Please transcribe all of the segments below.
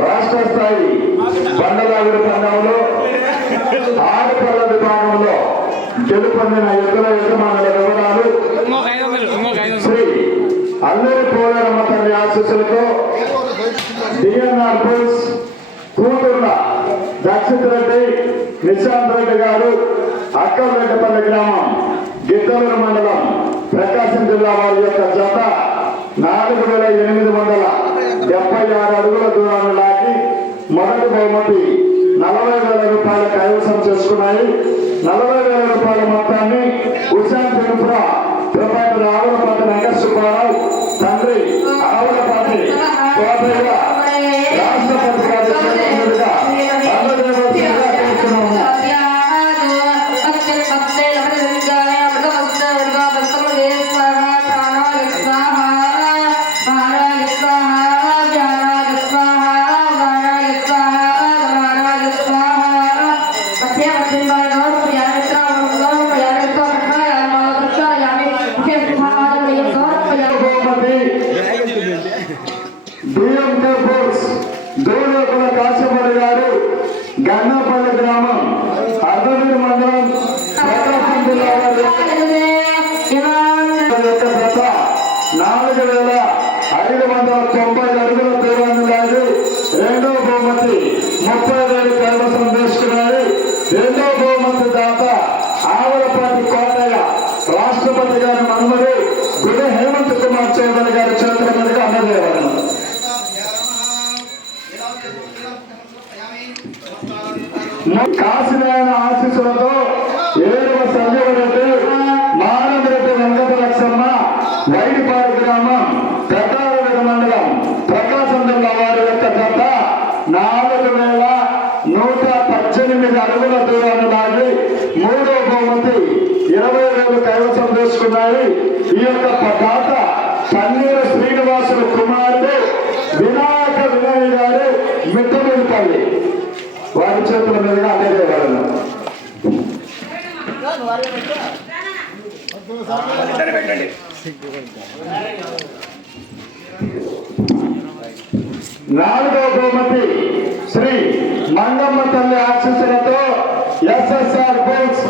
రాష్ట్ర స్థాయి బండలాగుడు పందంలో ఆడపల్ల విభాగంలో గెలుపొందిన ఇతర యజమానుల వివరాలు శ్రీ అల్లూరి పోలరమ్మ తల్లి ఆశీస్సులతో డిఎన్ఆర్ బోస్ కూతుర్ల దక్షిత్ రెడ్డి నిశాంత్ రెడ్డి గారు అక్కలరెడ్డిపల్లి గ్రామం గిద్దలూరు మండలం ప్రకాశం జిల్లా వారి యొక్క జత. నాలుగు వేల ఎనిమిది వందల డెబ్బై ఆరు అడుగుల దూరాన్ని లాగి మొదటి బహుమతి నలభై వేల రూపాయలు కైవసం చేసుకున్నాయి. నలభై వేల రూపాయల మొత్తాన్ని హుసేన్ కాశీపల్లి గారు గన్నపల్లి గ్రామం అర్ధవీరి మండలం ప్రకాశం జిల్లా నాలుగు వేల ఐదు వందల తొంభై అడుగుల దూరాన్ని లాగి రెండో బహుమతి ముప్పై వేలు కైవసం చేసుకున్నాయి రెండో బహుమతి దాత ఆవలపాటి కోటయ్య రాష్ట్రపతి గారి మనుమడు గుడి హేమంత్ కుమార్ చౌదరి గారి చేతుల మీదుగా అందజేయబడను కాసిన ఆశీస్సులతో ఏడవ సంజీవ రెడ్డి మానవరెడ్డి వెంకట లక్ష్మణ వైడిపాడు గ్రామం పెద్దారెడ్డి మండలం ప్రకాశం జిల్లా వారి యొక్క జత నాలుగు వేల నూట పద్దెనిమిది అడుగుల దూరాన్ని దాటి మూడో బహుమతి ఇరవై వేలు కైవసం చేసుకున్నాయి. ఈ యొక్క దాత పన్నీరు శ్రీనివాసులు కుమారుడు వినాయక వినయ్ గారు అభిచేతుల మీద చేతుల మీదుగా అందజేయగలను నాలుగవ బహుమతి శ్రీ మంగమ్మ తల్లి ఆశీస్సులతో ఎస్ఎస్ఆర్ బోల్స్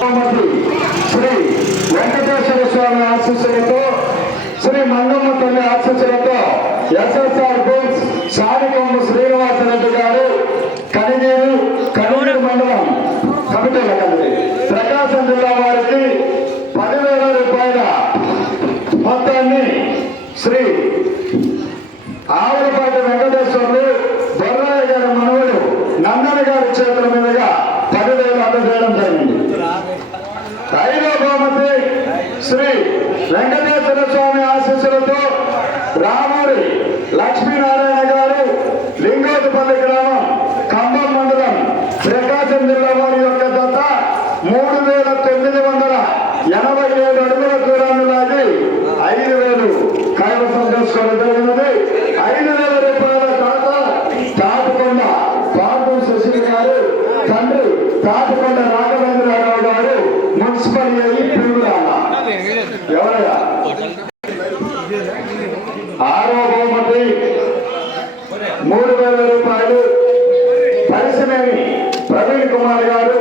బహుమతి శ్రీ వెంకటేశ్వర స్వామి ఆశీస్సులతో శ్రీ మంగమ్మ తల్లి ఆశీస్సులతో ఎస్ఎస్ఆర్ బోల్స్ సారికొమ్మ కలిగి ప్రకాశం జిల్లా వారికి పదివేల రూపాయల మొత్తాన్ని శ్రీ ఆవులపాటి వెంకటేశ్వర్లు దొర్రాయ గారి మనవుడు నందన గారి చేతుల మీదుగా పదివేలు అందజేయడం జరిగింది. ఐదో బహుమతి శ్రీ వెంకటేశ్వర స్వామి ఆశీస్సులతో రామూరి లక్ష్మీనారాయణ గారు లింగోతిపల్లి గ్రామం ఖమ్మం మండలం ప్రకాశం జిల్లా వారి యొక్క దత్త మూడు వేల తొమ్మిది వందల ఎనభై ఏడు అడుగుల దూరాన్ని లాగి ఐదు వేలు కైవసం చేసుకోవడం జరిగినది ఐదు వేల రూపాయల దాత తాటికొండ పాటు శశి గారు తండ్రి తాటికొండ రాఘవేంద్రరావు గారు మున్సిపల్ అయ్యి ఎవరయ్యా? ఆరో బహుమతి. మూడు వేల రూపాయలు పరిశ్రమేమి ప్రవీణ్ కుమార్ గారు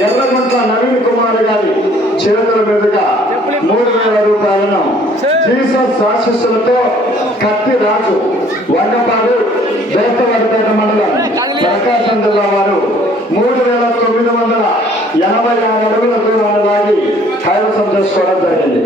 ఎర్రగుంట్ల నవీన్ కుమార్ గారి చేతుల మీదుగా మూడు వేల రూపాయలను జీసస్ ఆశీస్సులతో కత్తి రాజు వండపాడు దేశవరపేట మండలం ప్రకాశం జిల్లా వారు మూడు వేల తొమ్మిది వందల ఎనభై ఆరు అడుగుల దూరాన్ని లాగి కైవసం చేసుకోవడం జరిగింది.